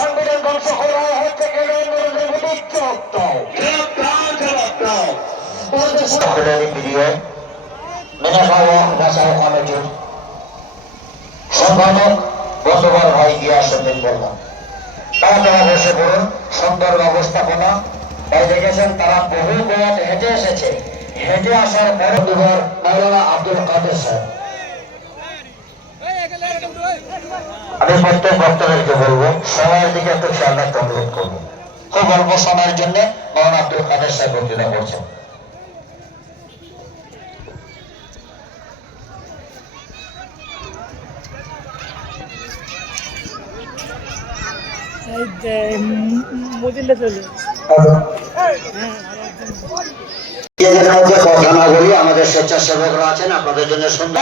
সংবিধান ধ্বংস করা হচ্ছে কেন নরেন্দ্র মোদী চোখ দাও। সম্পাদক গতবার ভাই গিয়াসুদ্দিন বললাম তারা বসে পড়ুন। সুন্দর ব্যবস্থাপনা তাই দেখেছেন তারা বহু পথ হেঁটে এসেছে। হেঁটে আসার পর দুবার মাওলানা আব্দুল কাদের সাহেব। আমি প্রত্যেক ভক্তদেরকে বলবো সময়ের দিকে একটু খেয়াল রাখতে অনুরোধ করবো। খুব অল্প সময়ের জন্য মাওলানা আব্দুল কাদের সাহেব বক্তৃতা করছেন। কথা না বলি আমাদের স্বেচ্ছাসেবকরা আছেন আপনাদের জন্য সুন্দর।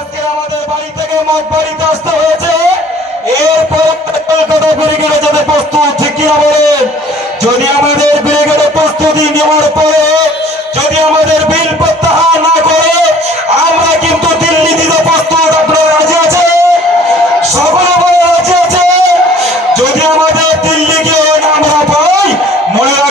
আজকে আমাদের বাড়ি থেকে মঠ বাড়িতে আসতে হয়েছে। এরপর কলকাতা ব্রিগেডে যেতে প্রস্তুত, ঠিক কিনা বলেন? যদি আমাদের ব্রিগেডে প্রস্তুতি নেওয়ার পরে